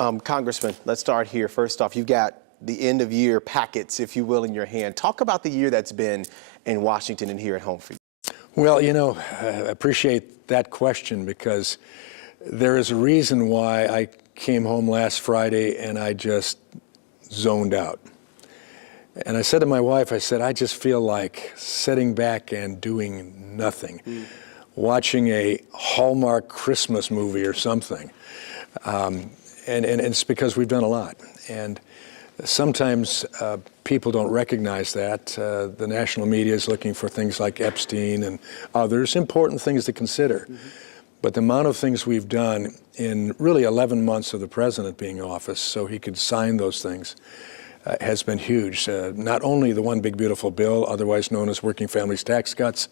Congressman, let's start here. First off, you've got the end of year packets, if you will, in your hand. Talk about the year that's been in Washington and here at home for you. Well, you know, I appreciate that question because there is a reason why I came home last Friday and I just zoned out. And I said to my wife, I said, I just feel like sitting back and doing nothing, watching a Hallmark Christmas movie or something. And it's because we've done a lot. And sometimes people don't recognize that. The national media is looking for things like Epstein and others, important things to consider. But the amount of things we've done in really 11 months of the president being in office so he could sign those things has been huge. Not only the one big beautiful bill, otherwise known as working families tax cuts.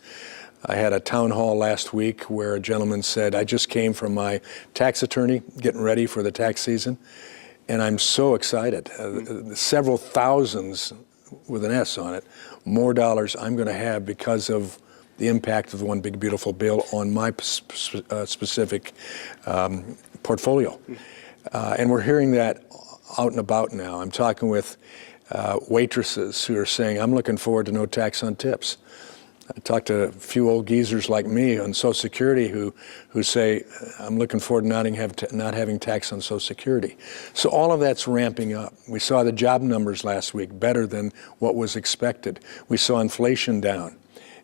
I had a town hall last week where a gentleman said, I just came from my tax attorney getting ready for the tax season, and I'm so excited. Several thousands, with an S on it, more dollars I'm going to have because of the impact of the one big beautiful bill on my specific portfolio. And we're hearing that out and about now. I'm talking with waitresses who are saying, I'm looking forward to no tax on tips. I talked to a few old geezers like me on Social Security who say, I'm looking forward to not having tax on Social Security. So all of that's ramping up. We saw the job numbers last week better than what was expected. We saw inflation down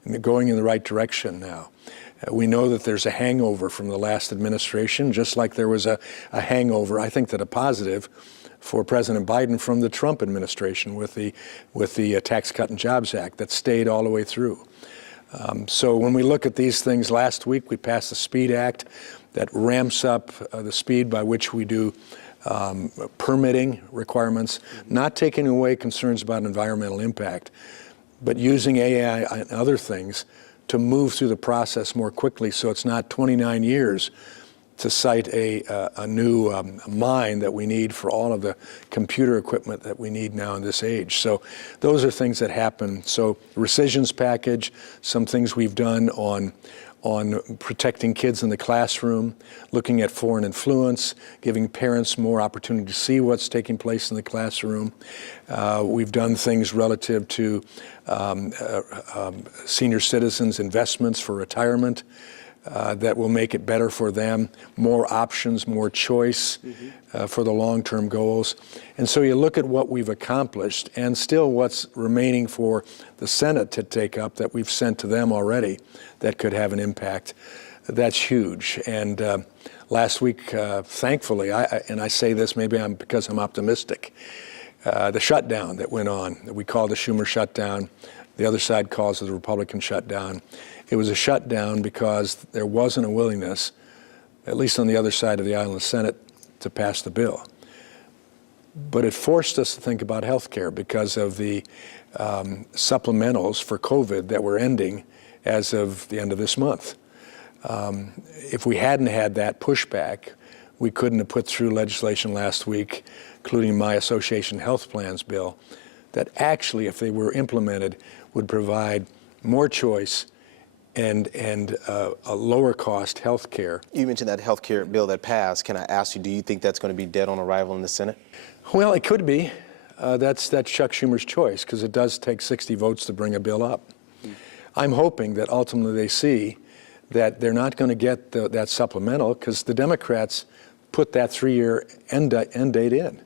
and going in the right direction now. We know that there's a hangover from the last administration, just like there was a hangover, I think that a positive, for President Biden from the Trump administration with the Tax Cut and Jobs Act that stayed all the way through. So when we look at these things, last week we passed the SPEED Act that ramps up the speed by which we do permitting requirements, not taking away concerns about environmental impact, but using AI and other things to move through the process more quickly so it's not 29 years to cite a new mine that we need for all of the computer equipment that we need now in this age. So those are things that happen. So rescissions package, some things we've done on protecting kids in the classroom, looking at foreign influence, giving parents more opportunity to see what's taking place in the classroom. We've done things relative to senior citizens' investments for retirement. That will make it better for them, more options, more choice for the long-term goals. And so you look at what we've accomplished and still what's remaining for the Senate to take up that we've sent to them already that could have an impact. That's huge. And last week, thankfully, and I say this maybe because I'm optimistic, the shutdown that went on, that we call the Schumer shutdown, the other side calls it the Republican shutdown. It was a shutdown because there wasn't a willingness, at least on the other side of the aisle in the Senate, to pass the bill. But it forced us to think about health care because of the supplementals for COVID that were ending as of the end of this month. If we hadn't had that pushback, we couldn't have put through legislation last week, including my association health plans bill, that actually, if they were implemented, would provide more choice and a lower cost health care. You mentioned that health care bill that passed. Can I ask you, do you think that's going to be dead on arrival in the Senate? Well, it could be. That's Chuck Schumer's choice, because it does take 60 votes to bring a bill up. I'm hoping that ultimately they see that they're not going to get that supplemental, because the Democrats put that 3-year end date in.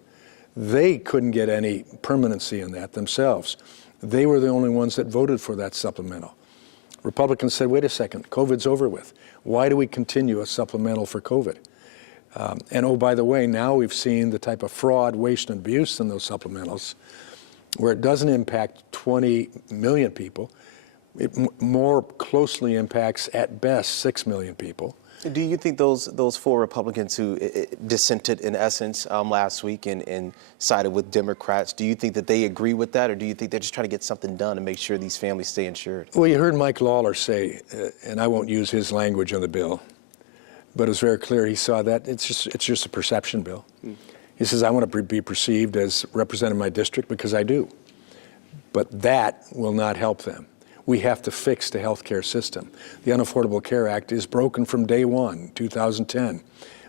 They couldn't get any permanency in that themselves. They were the only ones that voted for that supplemental. Republicans said, wait a second, COVID's over with. Why do we continue a supplemental for COVID? And oh, by the way, now we've seen the type of fraud, waste, and abuse in those supplementals where it doesn't impact 20 million people. It more closely impacts, at best, 6 million people. Do you think those 4 Republicans who dissented, in essence, last week and sided with Democrats, do you think that they agree with that, or do you think they're just trying to get something done to make sure these families stay insured? Well, you heard Mike Lawler say, and I won't use his language on the bill, but it was very clear he saw that it's just a perception bill. He says, I want to be perceived as representing my district because I do. But that will not help them. We have to fix the health care system. The Unaffordable Care Act is broken from day one, 2010.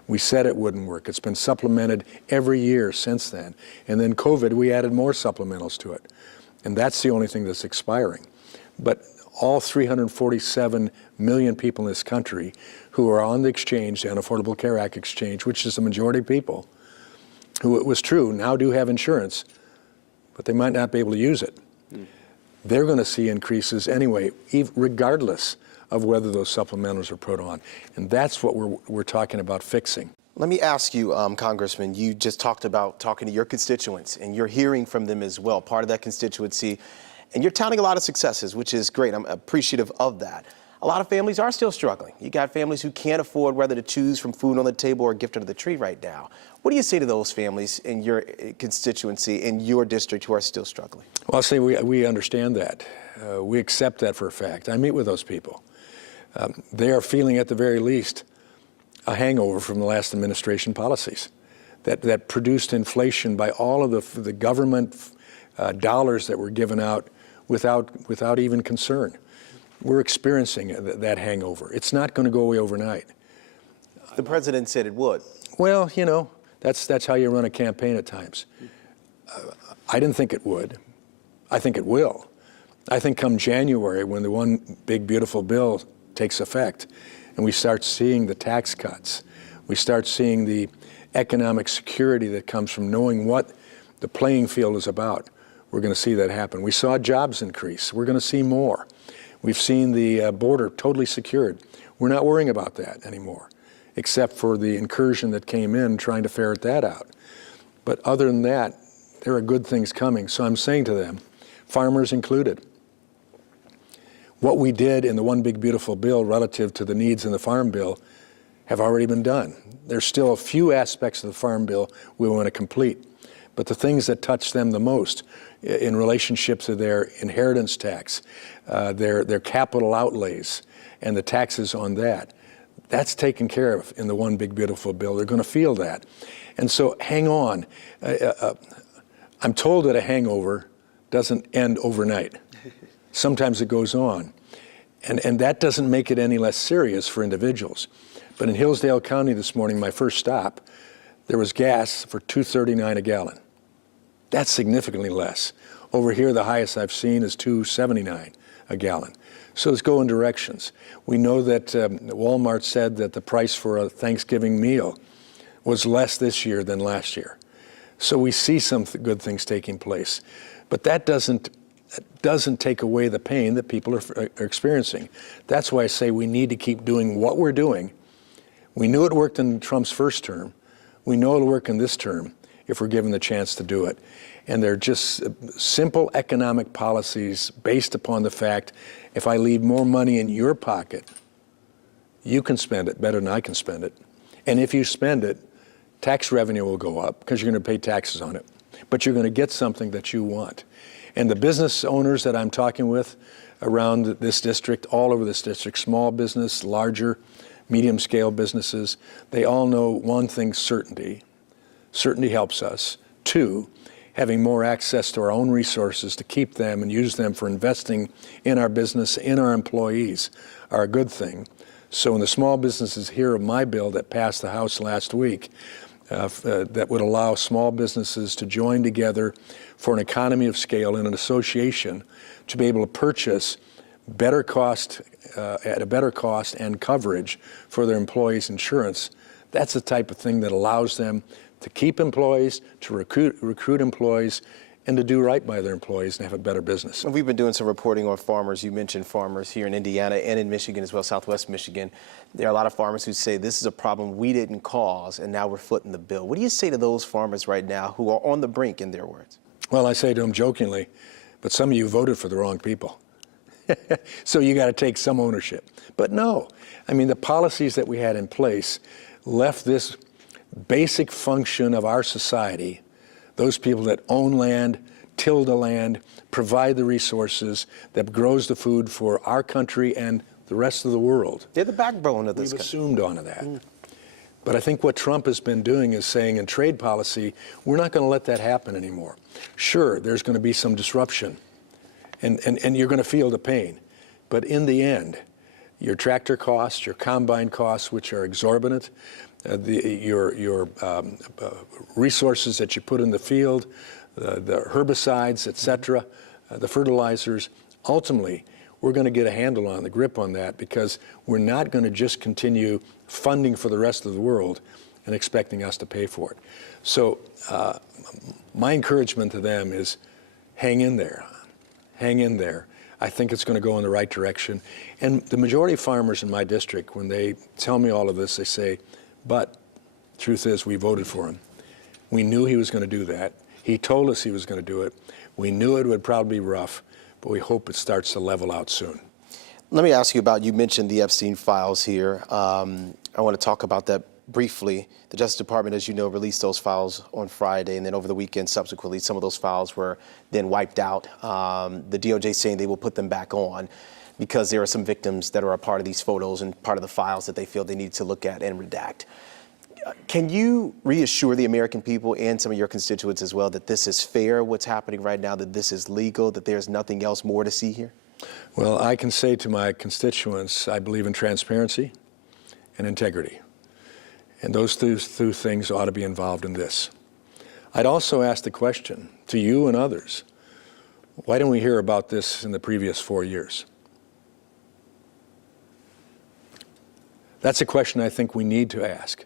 We said it wouldn't work. It's been supplemented every year since then. And then COVID, we added more supplementals to it. And that's the only thing that's expiring. But all 347 million people in this country who are on the exchange, the Unaffordable Care Act exchange, which is the majority of people, who it was true, now do have insurance, but they might not be able to use it. They're going to see increases anyway, regardless of whether those supplementals are put on. And that's what we're talking about fixing. Let me ask you, Congressman, you just talked about talking to your constituents, and you're hearing from them as well, part of that constituency, and you're touting a lot of successes, which is great. I'm appreciative of that. A lot of families are still struggling. You got families who can't afford whether to choose from food on the table or a gift under the tree right now. What do you say to those families in your constituency, in your district, who are still struggling? Well, I'll say we understand that. We accept that for a fact. I meet with those people. They are feeling, at the very least, a hangover from the last administration policies that produced inflation by all of the government dollars that were given out without even concern. We're experiencing that hangover. It's not going to go away overnight. The president said it would. Well, you know, that's how you run a campaign at times. I didn't think it would. I think it will. I think come January, when the one big beautiful bill takes effect and we start seeing the tax cuts, we start seeing the economic security that comes from knowing what the playing field is about, we're going to see that happen. We saw jobs increase. We're going to see more. We've seen the border totally secured. We're not worrying about that anymore, except for the incursion that came in trying to ferret that out. But other than that, there are good things coming. So I'm saying to them, farmers included, what we did in the One Big Beautiful Bill relative to the needs in the Farm Bill have already been done. There's still a few aspects of the Farm Bill we want to complete, but the things that touch them the most in relationship to their inheritance tax, their capital outlays, and the taxes on that, that's taken care of in the One Big Beautiful Bill. They're going to feel that. And so hang on. I'm told that a hangover doesn't end overnight. Sometimes it goes on. And that doesn't make it any less serious for individuals. But in Hillsdale County this morning, my first stop, there was gas for $2.39 a gallon. That's significantly less. Over here, the highest I've seen is $2.79 a gallon. So it's going directions. We know that Walmart said that the price for a Thanksgiving meal was less this year than last year. So we see some good things taking place. But that doesn't take away the pain that people are experiencing. That's why I say we need to keep doing what we're doing. We knew it worked in Trump's first term. We know it'll work in this term if we're given the chance to do it. And they're just simple economic policies based upon the fact, if I leave more money in your pocket, you can spend it better than I can spend it. And if you spend it, tax revenue will go up because you're going to pay taxes on it. But you're going to get something that you want. And the business owners that I'm talking with around this district, all over this district, small business, larger, medium-scale businesses, they all know one thing, certainty. Certainty helps us. Two, having more access to our own resources to keep them and use them for investing in our business, in our employees, are a good thing. So in the small businesses here of my bill that passed the House last week, that would allow small businesses to join together for an economy of scale in an association to be able to purchase better cost, at a better cost and coverage for their employees' insurance. That's the type of thing that allows them to keep employees, to recruit employees, and to do right by their employees and have a better business. We've been doing some reporting on farmers. You mentioned farmers here in Indiana and in Michigan as well, Southwest Michigan. There are a lot of farmers who say this is a problem we didn't cause and now we're footing the bill. What do you say to those farmers right now who are on the brink, in their words? Well, I say to them jokingly, but some of you voted for the wrong people. So you got to take some ownership. But no, I mean, the policies that we had in place left this basic function of our society, those people that own land, till the land, provide the resources that grows the food for our country and the rest of the world. They're the backbone of this country. We've assumed onto that. But I think what Trump has been doing is saying in trade policy, we're not going to let that happen anymore. Sure, there's going to be some disruption, and you're going to feel the pain. But in the end, your tractor costs, your combine costs, which are exorbitant, your resources that you put in the field, the herbicides, et cetera, the fertilizers. Ultimately, we're going to get a handle on the grip on that, because we're not going to just continue funding for the rest of the world and expecting us to pay for it. So my encouragement to them is hang in there. Hang in there. I think it's going to go in the right direction. And the majority of farmers in my district, when they tell me all of this, they say, but truth is, we voted for him. We knew he was going to do that. He told us he was going to do it. We knew it would probably be rough, but we hope it starts to level out soon. Let me ask you about, you mentioned the Epstein files here. I want to talk about that briefly. The Justice Department, as you know, released those files on Friday, and then over the weekend, subsequently, some of those files were then wiped out. The DOJ saying they will put them back on because there are some victims that are a part of these photos and part of the files that they feel they need to look at and redact. Can you reassure the American people and some of your constituents as well that this is fair, what's happening right now, that this is legal, that there's nothing else more to see here? Well, I can say to my constituents, I believe in transparency and integrity. And those two things ought to be involved in this. I'd also ask the question to you and others, why didn't we hear about this in the previous 4 years? That's a question I think we need to ask.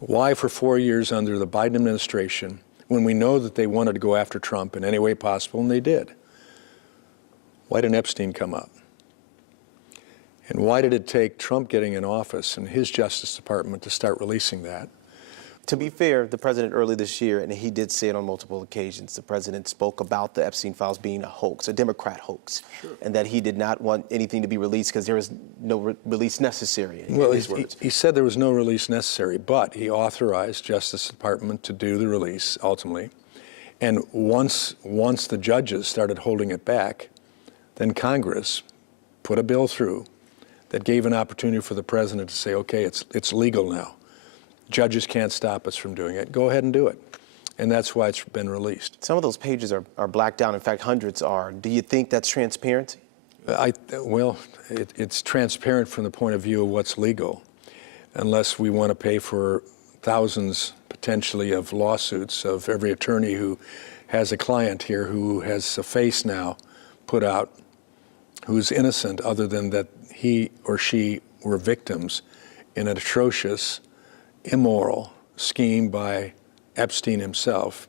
Why for 4 years under the Biden administration, when we know that they wanted to go after Trump in any way possible, and they did? Why didn't Epstein come up? And why did it take Trump getting in office and his Justice Department to start releasing that? To be fair, the president early this year, and he did say it on multiple occasions, the president spoke about the Epstein files being a hoax, a Democrat hoax, sure, and that he did not want anything to be released because there was no release necessary. Well, he said there was no release necessary, but he authorized Justice Department to do the release ultimately. And once the judges started holding it back, then Congress put a bill through that gave an opportunity for the president to say, okay, it's legal now. Judges can't stop us from doing it. Go ahead and do it. And that's why it's been released. Some of those pages are blacked out. In fact, hundreds are. Do you think that's transparency? Well, it's transparent from the point of view of what's legal, unless we want to pay for thousands, potentially, of lawsuits of every attorney who has a client here who has a face now put out who's innocent, other than that he or she were victims in an atrocious, immoral scheme by Epstein himself,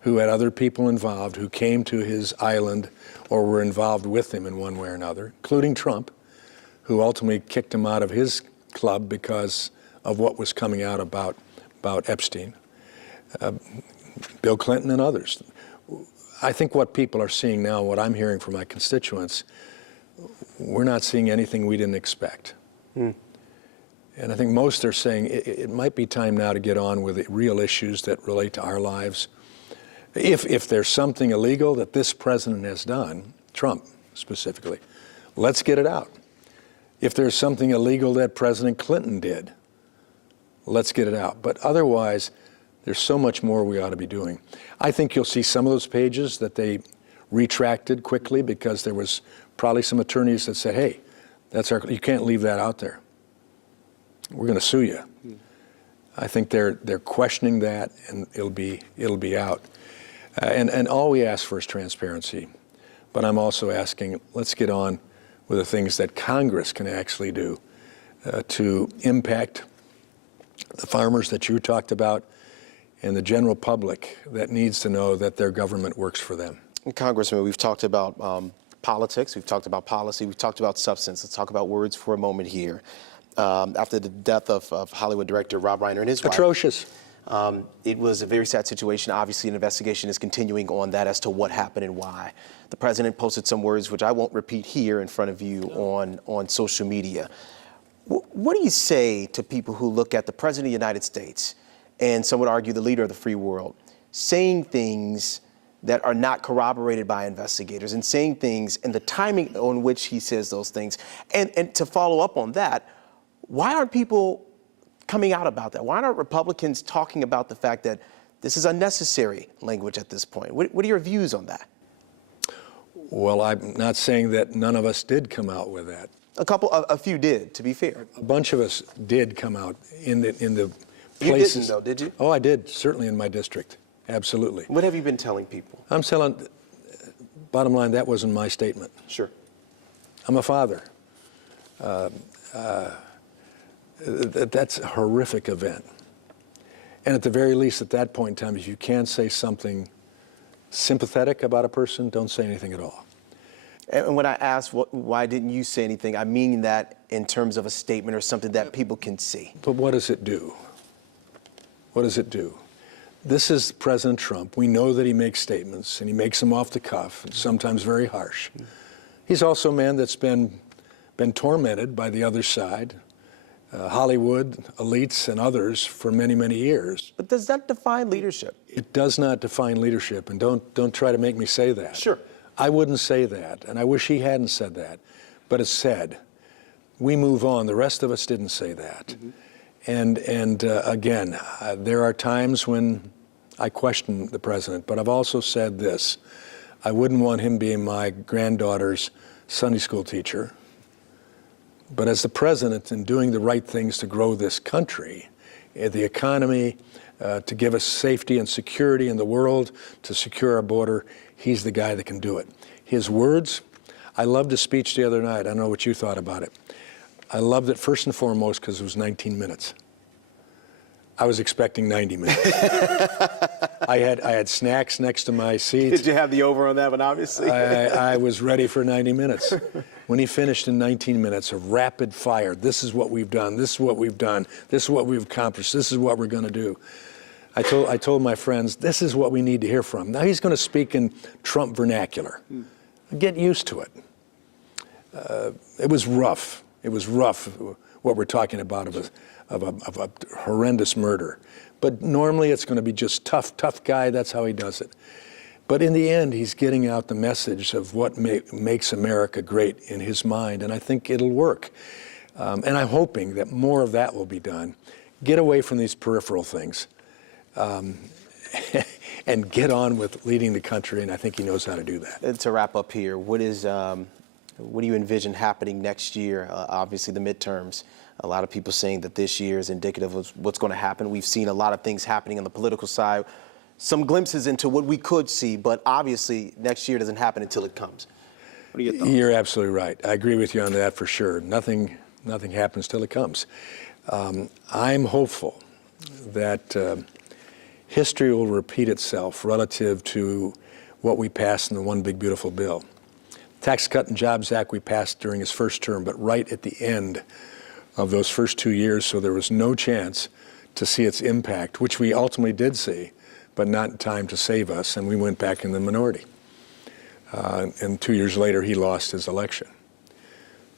who had other people involved who came to his island or were involved with him in one way or another, including Trump, who ultimately kicked him out of his club because of what was coming out about Epstein, Bill Clinton and others. I think what people are seeing now, what I'm hearing from my constituents, we're not seeing anything we didn't expect. And I think most are saying it might be time now to get on with the real issues that relate to our lives. If there's something illegal that this president has done, Trump specifically, let's get it out. If there's something illegal that President Clinton did, let's get it out. But otherwise, there's so much more we ought to be doing. I think you'll see some of those pages that they retracted quickly because there was probably some attorneys that said, hey, you can't leave that out there. We're going to sue you. I think they're questioning that, and it'll be out. And all we ask for is transparency. But I'm also asking, let's get on with the things that Congress can actually do to impact the farmers that you talked about and the general public that needs to know that their government works for them. Congressman, we've talked about politics, we've talked about policy, we've talked about substance. Let's talk about words for a moment here. After the death of Hollywood director Rob Reiner and his wife. Atrocious. It was a very sad situation. Obviously, an investigation is continuing on that as to what happened and why. The president posted some words, which I won't repeat here in front of you, on social media. What do you say to people who look at the president of the United States, and some would argue the leader of the free world, saying things that are not corroborated by investigators, and saying things and the timing on which he says those things? And to follow up on that, why aren't people coming out about that? Why aren't Republicans talking about the fact that this is unnecessary language at this point? What are your views on that? Well, I'm not saying that none of us did come out with that. A few did, to be fair. A bunch of us did come out in the You places. didn't, though, did you? Oh, I did, certainly in my district, absolutely. What have you been telling people? I'm telling, bottom line, that wasn't my statement. Sure. I'm a father. That's a horrific event. And at the very least, at that point in time, if you can say something sympathetic about a person, don't say anything at all. And when I ask why didn't you say anything, I mean that in terms of a statement or something that people can see. But what does it do? What does it do? This is President Trump. We know that he makes statements, and he makes them off the cuff, and sometimes very harsh. He's also a man that's been tormented by the other side, Hollywood, elites, and others for many, many years. But does that define leadership? It does not define leadership, and don't try to make me say that. Sure. I wouldn't say that, and I wish he hadn't said that, but it's said. We move on. The rest of us didn't say that. And again, there are times when I question the president, but I've also said this. I wouldn't want him being my granddaughter's Sunday school teacher, but as the president and doing the right things to grow this country, the economy, to give us safety and security in the world, to secure our border, he's the guy that can do it. His words, I loved his speech the other night. I don't know what you thought about it. I loved it first and foremost because it was 19 minutes. I was expecting 90 minutes. I had snacks next to my seat. Did you have the over on that one, obviously? I was ready for 90 minutes. When he finished in 19 minutes of rapid fire, this is what we've done, this is what we've done, this is what we've accomplished, this is what we're going to do. I told my friends, this is what we need to hear from. Now he's going to speak in Trump vernacular. Get used to it. It was rough. It was rough what we're talking about of a horrendous murder. But normally it's going to be just tough guy. That's how he does it. But in the end, he's getting out the message of what makes America great in his mind, and I think it'll work. And I'm hoping that more of that will be done. Get away from these peripheral things. And get on with leading the country, and I think he knows how to do that. And to wrap up here, what do you envision happening next year? Obviously, the midterms. A lot of people saying that this year is indicative of what's going to happen. We've seen a lot of things happening on the political side, some glimpses into what we could see, but obviously next year doesn't happen until it comes. What are your thoughts? You're absolutely right. I agree with you on that for sure. Nothing happens till it comes. I'm hopeful that history will repeat itself relative to what we passed in the One Big Beautiful Bill. Tax Cut and Jobs Act we passed during his first term, but right at the end of those first 2 years, so there was no chance to see its impact, which we ultimately did see, but not in time to save us, and we went back in the minority. And 2 years later, he lost his election.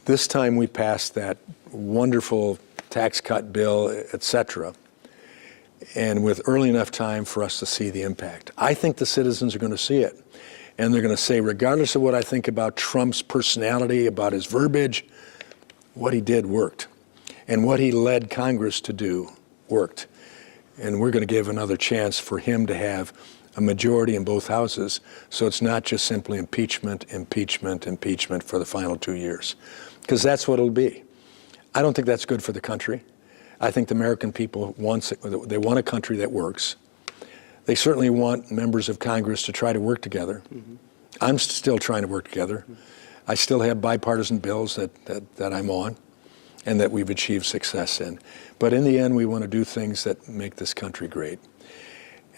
This time we passed that wonderful tax cut bill, et cetera, and with early enough time for us to see the impact. I think the citizens are going to see it. And they're going to say, regardless of what I think about Trump's personality, about his verbiage, what he did worked. And what he led Congress to do worked. And we're going to give another chance for him to have a majority in both houses, so it's not just simply impeachment, impeachment, impeachment for the final 2 years. Because that's what it'll be. I don't think that's good for the country. I think the American people want a country that works. They certainly want members of Congress to try to work together. I'm still trying to work together. I still have bipartisan bills that I'm on and that we've achieved success in. But in the end, we want to do things that make this country great.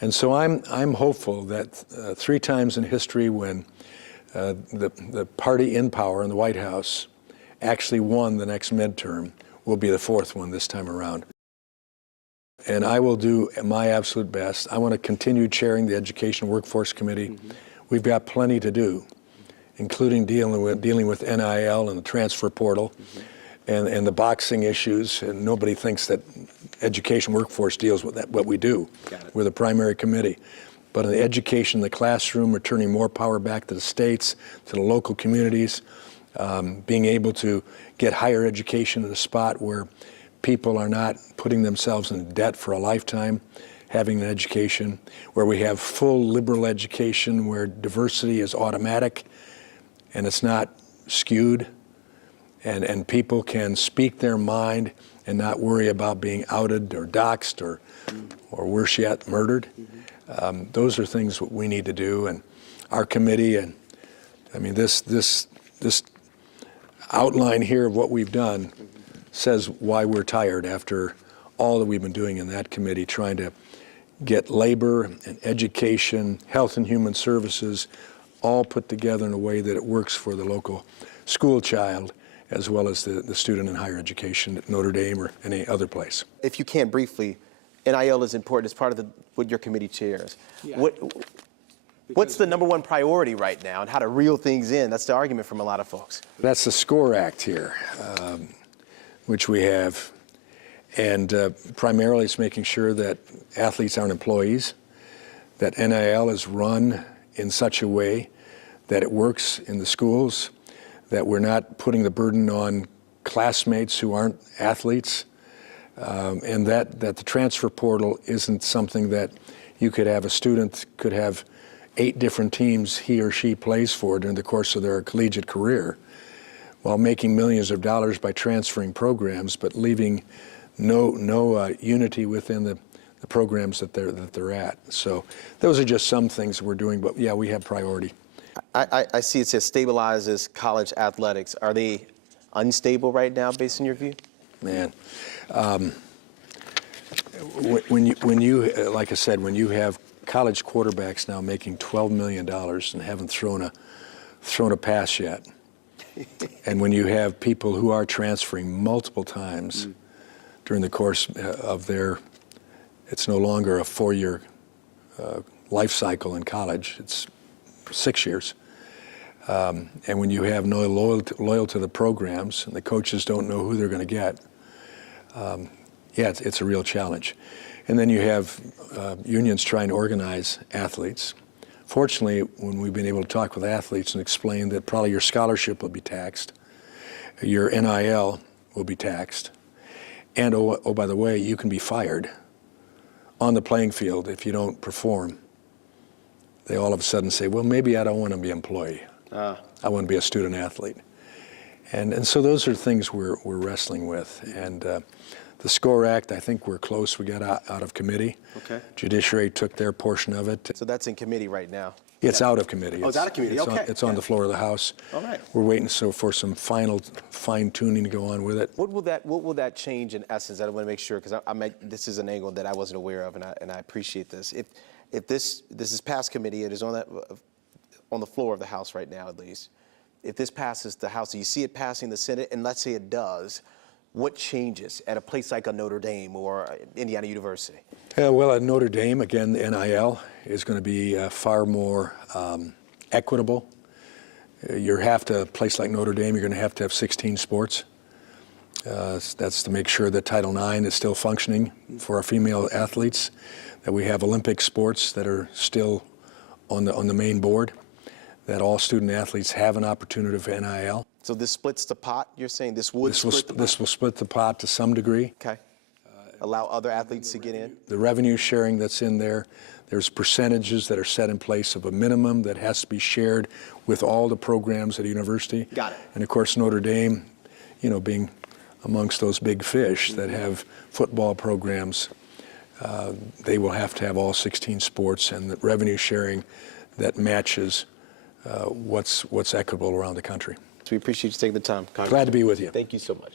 And so I'm hopeful that 3 times in history when the party in power in the White House actually won the next midterm will be the 4th one this time around. And I will do my absolute best. I want to continue chairing the Education Workforce Committee. We've got plenty to do, including dealing with NIL and the transfer portal and the boxing issues. And nobody thinks that Education Workforce deals with that, what we do. We're the primary committee. But in the education in the classroom, returning more power back to the states, to the local communities, being able to get higher education in a spot where people are not putting themselves in debt for a lifetime, having an education, where we have full liberal education, where diversity is automatic and it's not skewed, and people can speak their mind and not worry about being outed or doxxed or worse yet, murdered. Those are things that we need to do, and our committee, and I mean, this outline here of what we've done says why we're tired after all that we've been doing in that committee, trying to get labor and education, health and human services, all put together in a way that it works for the local school child as well as the student in higher education at Notre Dame or any other place. If you can briefly, NIL is important as part of what your committee chairs. Yeah. What's the number one priority right now and how to reel things in? That's the argument from a lot of folks. That's the SCORE Act here, which we have. And primarily it's making sure that athletes aren't employees, that NIL is run in such a way that it works in the schools, that we're not putting the burden on classmates who aren't athletes, and that the transfer portal isn't something that you could have a student could have 8 different teams he or she plays for during the course of their collegiate career while making millions of dollars by transferring programs, but leaving no unity within the programs that they're at. So those are just some things we're doing, but yeah, we have priority. I see it says stabilizes college athletics. Are they unstable right now based on your view? Man, when you like I said, when you have college quarterbacks now making $12 million and haven't thrown a pass yet, and when you have people who are transferring multiple times during the course of it's no longer a 4-year life cycle in college, it's 6 years. And when you have no loyal to the programs and the coaches don't know who they're going to get, yeah, it's a real challenge. And then you have unions trying to organize athletes. Fortunately, when we've been able to talk with athletes and explain that probably your scholarship will be taxed, your NIL will be taxed, and oh, by the way, you can be fired on the playing field if you don't perform. They all of a sudden say, well, maybe I don't want to be an employee. I want to be a student athlete. And so those are things we're wrestling with. And the SCORE Act, I think we're close. We got out of committee. Okay. Judiciary took their portion of it. So that's in committee right now. It's out of committee. Oh, it's out of committee. Okay. It's on the floor of the House. All right. We're waiting for some final fine-tuning to go on with it. What will that change in essence? I want to make sure because this is an angle that I wasn't aware of, and I appreciate this. If this is past committee, it is on the floor of the House right now at least. If this passes the House, do you see it passing the Senate? And let's say it does, what changes at a place like a Notre Dame or Indiana University? Well, at Notre Dame, again, the NIL is going to be far more equitable. A place like Notre Dame, you're going to have 16 sports. That's to make sure that Title IX is still functioning for our female athletes, that we have Olympic sports that are still on the main board, that all student athletes have an opportunity for NIL. So this splits the pot, you're saying? This will split the pot to some degree. Okay. Allow other athletes to get in? The revenue sharing that's in there's percentages that are set in place of a minimum that has to be shared with all the programs at a university. Got it. And of course, Notre Dame, being amongst those big fish that have football programs, they will have to have all 16 sports and the revenue sharing that matches what's equitable around the country. So we appreciate you taking the time, Congressman. Glad to be with you. Thank you so much.